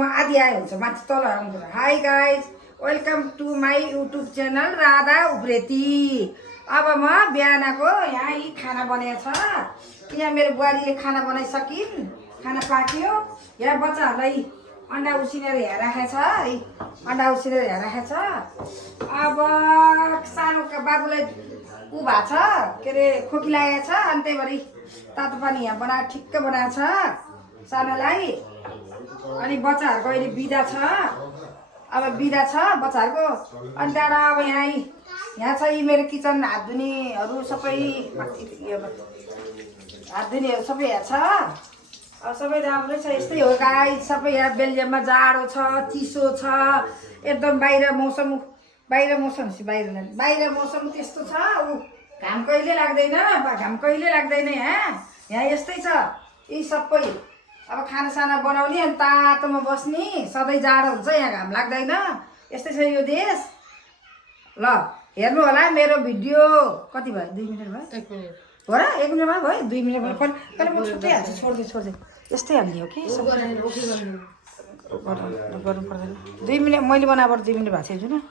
म आधी आए हुन्छ माथि तल आउँदैन। Hi guys, welcome to my YouTube channel Radha Upreti. अब म बिहानको यहाँ यी खाना बनाएको छ। यहाँ मेरो बुहारीले खाना बनाइसकिन्, खाना पाक्यो। यहाँ बच्चाहरूलाई अन्डा उसिनेर यहाँ राखेको छ है, अन्डा उसिनेर यहाँ राखेको छ। अब सानो बाबुलाई ऊ भएको छ, के अरे खोकी लागेको छ, अनि त्यही भएर तातो पानी यहाँ बनाएर ठिक्क बनाएको छ सानोलाई। अनि बच्चाहरूको अहिले बिदा छ, अब बिदा छ बच्चाहरूको। अनि त्यहाँबाट अब यहाँ छ यी मेरो किचन, हात धुनेहरू सबै माथि, हात धुनेहरू सबै यहाँ छ। अब सबै राम्रै छ, यस्तै हो गाई। सबै यहाँ बेल्जियममा जाडो छ, चिसो छ एकदम। बाहिर मौसम त्यस्तो छ। ऊ घाम कहिले लाग्दैन, घाम कहिले लाग्दैन यहाँ यस्तै छ यी सबै। अब खानासाना बनाउने अनि तातोमा बस्ने, सधैँ जाडो हुन्छ, यहाँ घाम लाग्दैन, यस्तै छ यो देश। ल हेर्नु होला मेरो भिडियो। कति भयो? 2 मिनट भयो हो र? 1 मिनटमा भयो? 2 मिनट भयो। पहिला म छुट्याइहाल्छु, छोड्दै यस्तै हाल्ने हो कि गर्नु पर्दैन। 2 मिनट मैले बनाएर 2 मिनट भएको छ न।